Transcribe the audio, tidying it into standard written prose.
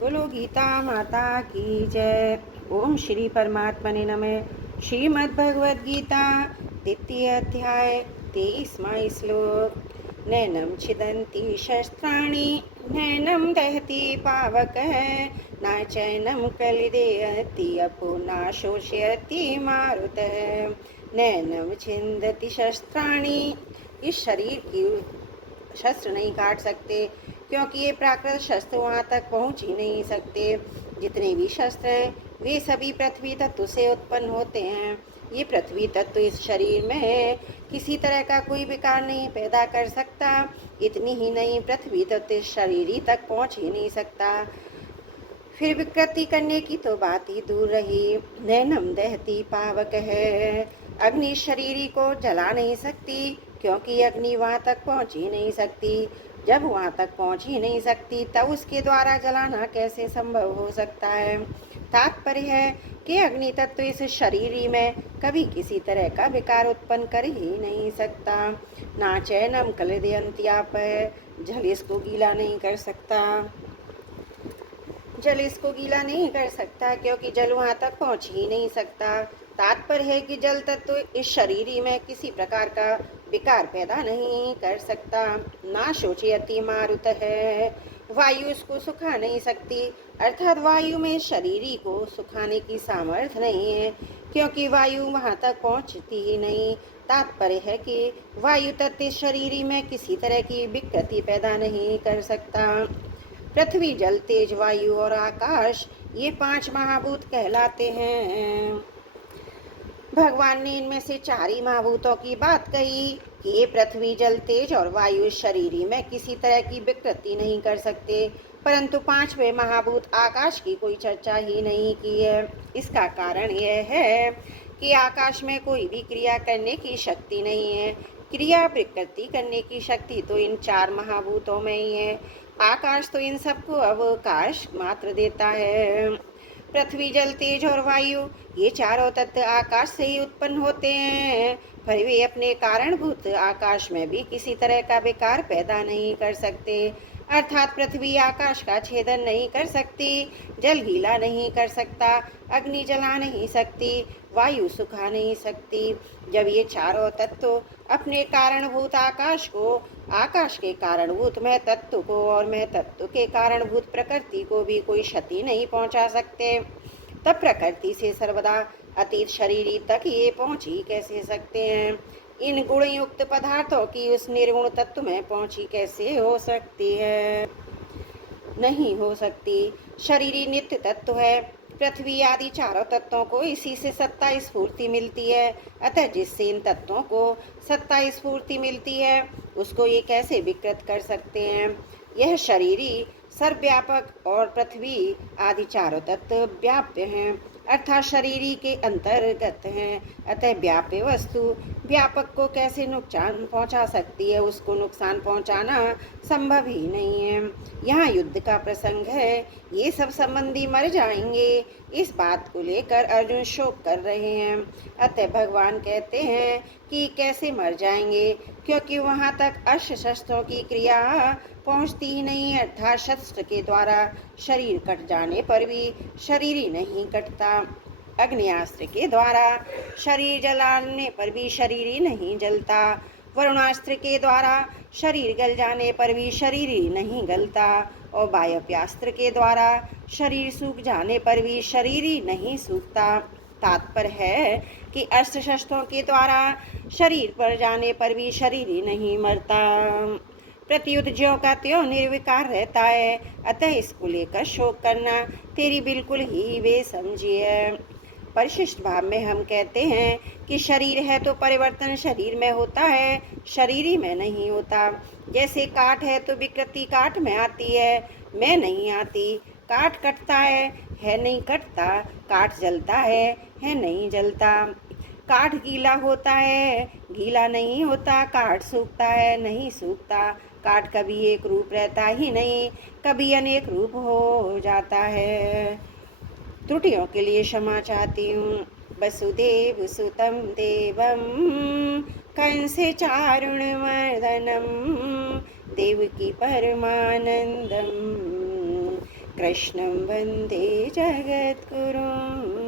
बोलो गीता माता की जय। ओम श्री परमात्मने नमः। श्रीमद् भगवद गीता द्वितीय अध्याय 23वां श्लोक। नैनं छिदन्ति शस्त्राणि नैनं दहति पावकः न चैनं कलिदयति अपो न शोषयति मारुतः। नैनं छिन्दति शस्त्राणि, इस शरीर की शस्त्र नहीं काट सकते, क्योंकि ये प्राकृत शस्त्र वहाँ तक पहुँच ही नहीं सकते। जितने भी शस्त्र हैं वे सभी पृथ्वी तत्व से उत्पन्न होते हैं। ये पृथ्वी तत्व इस शरीर में है, किसी तरह का कोई विकार नहीं पैदा कर सकता। इतनी ही नहीं, पृथ्वी तत्व इस शरीर ही तक पहुँच ही नहीं सकता, फिर विकृति करने की तो बात ही दूर रही। नैनम दहती पावक है, अग्नि शरीरी को जला नहीं सकती, क्योंकि अग्नि वहाँ तक पहुँच ही नहीं सकती। जब वहाँ तक पहुँच ही नहीं सकती तब उसके द्वारा जलाना कैसे संभव हो सकता है। तात्पर्य है कि अग्नि तत्व इस शरीरी में कभी किसी तरह का विकार उत्पन्न कर ही नहीं सकता। ना चैनम कलदयंत्याप, जल इसको गीला नहीं कर सकता। जल इसको गीला नहीं कर सकता, क्योंकि जल वहाँ तक पहुँच ही नहीं सकता। तात्पर्य है कि जल तत्व इस शरीर में किसी प्रकार का विकार पैदा नहीं कर सकता। ना शोचयति मारुत है, वायु इसको सुखा नहीं सकती, अर्थात वायु में शरीरी को सुखाने की सामर्थ्य नहीं है, क्योंकि वायु वहाँ तक पहुँचती ही नहीं। तात्पर्य है कि वायु तत्व शरीरी में किसी तरह की विकृति पैदा नहीं कर सकता। पृथ्वी, जल, तेज, वायु और आकाश, ये 5 महाभूत कहलाते हैं। भगवान ने इनमें से 4 ही महाभूतों की बात कही कि ये पृथ्वी, जल, तेज और वायु शरीरी में किसी तरह की विकृति नहीं कर सकते, परंतु 5वें महाभूत आकाश की कोई चर्चा ही नहीं की है। इसका कारण यह है कि आकाश में कोई भी क्रिया करने की शक्ति नहीं है। क्रिया विकृति करने की शक्ति तो इन 4 महाभूतों में ही है। आकाश तो इन सबको अवकाश मात्र देता है। पृथ्वी, जल, तेज और वायु, ये चारों तत्व आकाश से ही उत्पन्न होते हैं, पर वे अपने कारणभूत आकाश में भी किसी तरह का विकार पैदा नहीं कर सकते। अर्थात पृथ्वी आकाश का छेदन नहीं कर सकती, जल गीला नहीं कर सकता, अग्नि जला नहीं सकती, वायु सुखा नहीं सकती। जब ये चारों तत्व अपने कारणभूत आकाश को, आकाश के कारणभूत मैं तत्व को और मैं तत्व के कारणभूत प्रकृति को भी कोई क्षति नहीं पहुंचा सकते, तब प्रकृति से सर्वदा अतीत शरीरी तक ये पहुंच ही कैसे सकते हैं। इन गुण युक्त पदार्थों की उस निर्गुण तत्व में पहुंची कैसे हो सकती है? नहीं हो सकती। शरीरी नित्य तत्व है। पृथ्वी आदि चारों तत्वों को इसी से सत्ता स्फूर्ति मिलती है, अतः जिससे इन तत्वों को सत्ता स्फूर्ति मिलती है उसको ये कैसे विकृत कर सकते हैं। यह शरीरी सर्वव्यापक और पृथ्वी आदि चारों तत्व व्याप्य हैं, अर्थात शरीरी के अंतर्गत हैं, अतः व्याप्य वस्तु व्यापक को कैसे नुकसान पहुंचा सकती है, उसको नुकसान पहुंचाना संभव ही नहीं है। यहाँ युद्ध का प्रसंग है, ये सब संबंधी मर जाएंगे, इस बात को लेकर अर्जुन शोक कर रहे हैं। अतः भगवान कहते हैं कि कैसे मर जाएंगे, क्योंकि वहाँ तक अस्त्र शस्त्रों की क्रिया पहुँचती ही नहीं, अर्थात शस्त्र के द्वारा शरीर कट जाने पर भी शरीर ही नहीं कटता। अग्नियास्त्र के द्वारा शरीर जलाने पर भी शरीर ही नहीं जलता। वरुणास्त्र के द्वारा शरीर गल जाने पर भी शरीर ही नहीं गलता, और वायव्यास्त्र के द्वारा शरीर सूख जाने पर भी शरीर ही नहीं सूखता। तात्पर्य है कि अस्त्र शस्त्रों के द्वारा शरीर पर जाने पर भी शरीर ही नहीं मरता। प्रत्युत ज्यों का त्यों निर्विकार रहता है, अतः इसको लेकर शोक करना तेरी बिल्कुल ही बेसमझी है। परिशिष्ट भाव में हम कहते हैं कि शरीर है तो परिवर्तन शरीर में होता है, शरीरी में नहीं होता। जैसे काठ है तो विकृति काठ में आती है, मैं नहीं आती। काठ कटता है नहीं कटता। काठ जलता है नहीं जलता। काठ गीला होता है, गीला नहीं होता। काठ सूखता है नहीं सूखता। काठ कभी एक रूप रहता ही नहीं, कभी अनेक रूप हो जाता है। त्रुटियों के लिए क्षमा चाहती हूँ। वसुदेव सुतम देवम कंसे चारुण मर्दनम देवकी परमानंदम कृष्णं वन्दे जगद्गुरुं